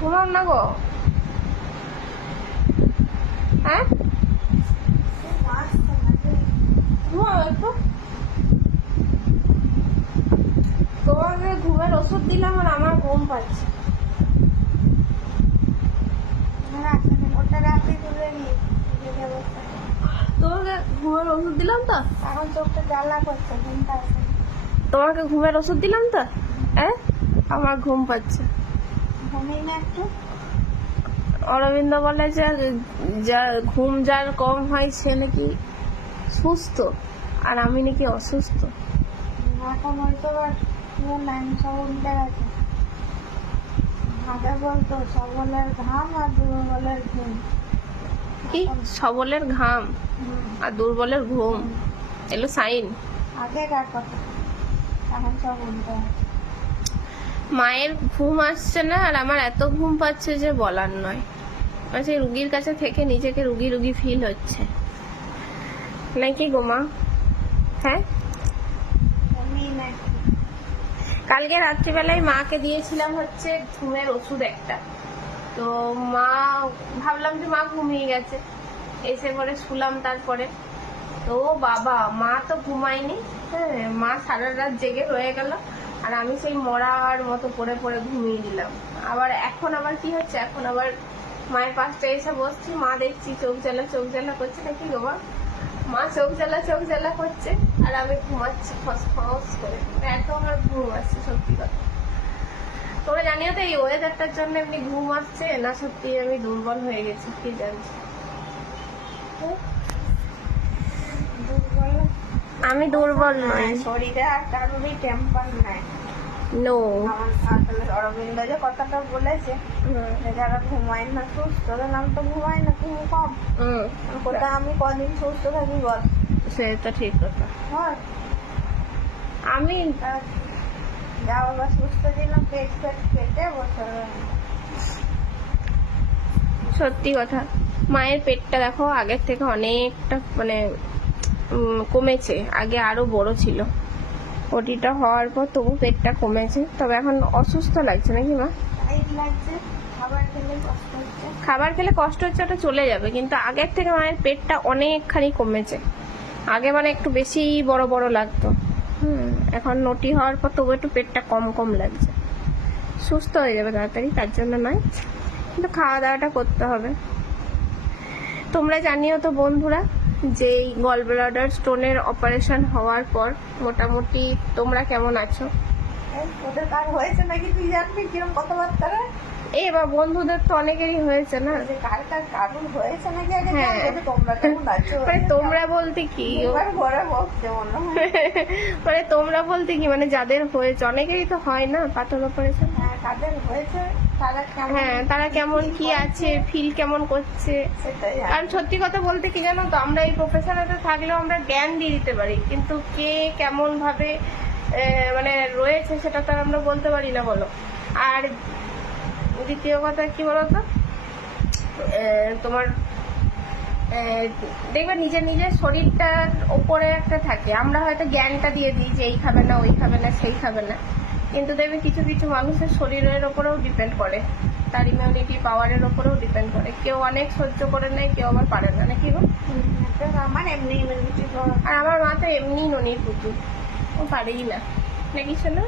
ঘুমাও না গো। হ্যাঁ? তোমাকে ঘুমের ওষুধ দিলাম আর আমার ঘুম পাচ্ছে। তোমাকে ঘুমের ওষুধ দিলাম তো? এখন চোখটা করছে ঘুমটা তোমাকে ঘুমের ওষুধ দিলাম তো? হ্যাঁ? আমার ঘুম পাচ্ছে। অরবিন্দ বলে যে যার ঘুম যার কম হয় সে নাকি সুস্থ আর আমি নাকি অসুস্থ। এখন হয়তো আগে বলতো সবলের ঘাম আর দুর্বলের ঘুম। কি? সবলের ঘাম আর দুর্বলের ঘুম এলো সাইন কথা? এখন সব উল্টে। গেছে মায়ের ঘুম আসছে না আর আমার এত ঘুম পাচ্ছে যে বলার নয়। আর সেই রুগীর কাছে থেকে নিজেকে রুগী রুগী ফিল হচ্ছে। নাকি গো মা? হ্যাঁ? কালকে রাত্রিবেলায় মাকে দিয়েছিলাম হচ্ছে ঘুমের ওষুধ একটা। তো মা, ভাবলাম যে মা ঘুমিয়ে গেছে। এসে পরে শুলাম তারপরে। তো বাবা, মা তো ঘুমায়নি। হ্যাঁ মা সারা রাত জেগে রয়ে গেল। আর আমি সেই মরার মতো পড়ে পড়ে ঘুমিয়ে দিলাম। আবার এখন আবার কি হচ্ছে? এখন আবার মায়ের পাশটা এসে বসছি, মা দেখছি চোখ জ্বালা চোখ জ্বালা করছে। নাকি গো মা চোখ জ্বালা চোখ জ্বালা করছে আর আমি ঘুমাচ্ছি ফস ফস করে। এত আমার ঘুম আসছে সত্যি কথা। তোমরা জানিও তো এই ওয়েদারটার জন্য এমনি ঘুম আসছে? না সত্যি আমি দুর্বল হয়ে গেছি, কি জানি। আমি দুর্বল নই। শরীরে আর কারোরই টেম্পার নাই। নো আসলে অরবিন্দ যে কথাটা বলেছে যারা ঘুমায় না সুস্থ আমি তো ঘুমাই না ঘুম কম। কোথায় আমি কদিন সুস্থ থাকি বল? সে তো ঠিক কথা। হয় আমি যা বাবা সুস্থ দিলাম পেট পেট কেটে বসে সত্যি কথা। মায়ের পেটটা দেখো আগের থেকে অনেকটা মানে কমেছে। আগে আরও বড় ছিল। ওটিটা হওয়ার পর তবু পেটটা কমেছে। তবে এখন অসুস্থ লাগছে নাকি মা? খাবার খেলে কষ্ট হচ্ছে। ওটা চলে যাবে। কিন্তু আগের থেকে মায়ের পেটটা অনেকখানি কমেছে। আগে মানে একটু বেশি বড় বড় লাগতো। হুম এখন নটি হওয়ার পর তবু একটু পেটটা কম কম লাগছে। সুস্থ হয়ে যাবে তাড়াতাড়ি তার জন্য নয়। কিন্তু খাওয়া দাওয়াটা করতে হবে। তোমরা জানিও তো বন্ধুরা যে এই গল ব্লাডার স্টোনের অপারেশন হওয়ার পর মোটামুটি তোমরা কেমন আছো? এই, ওদের কার হয়েছে নাকি তুই জানবি কথাবার্তা রে? এ বা বন্ধুদের তো অনেকেরই হয়েছে না? যে কার কার কারুর হয়েছে নাকি? আগে হ্যাঁ। তোমরা কেমন আছো? মানে তোমরা বলতে কি? এবার মনে মানে তোমরা বলতে কি? মানে যাদের হয়েছে অনেকেরই তো হয় না পাথর অপারেশন হ্যাঁ কাদের হয়েছে। হ্যাঁ তারা কেমন কি আছে ফিল কেমন করছে? কারণ সত্যি কথা বলতে কি জানো তো আমরা এই প্রফেশনেতে থাকলেও আমরা জ্ঞান দিয়ে দিতে পারি কিন্তু কে কেমন ভাবে মানে রয়েছে সেটা তো আমরা বলতে পারি না বলো। আর দ্বিতীয় কথা কি বলতো? তোমার দেখবে নিজের নিজের শরীরটার ওপরে একটা থাকে আমরা হয়তো জ্ঞানটা দিয়ে দিই যে এই খাবে না ওই খাবে না সেই খাবে না। কিন্তু দেখবে কিছু কিছু মানুষের শরীরের ওপরেও ডিপেন্ড করে। তার ইমিউনিটি পাওয়ারের ওপরেও ডিপেন্ড করে। কেউ অনেক সহ্য করে নেয় কেউ আবার পারে না। নাকি গো? আমার এমনি ইমিউনিটি আর আমার মা তো এমনি ননি পুতুল। ও পারেই না। নাকি শোনো?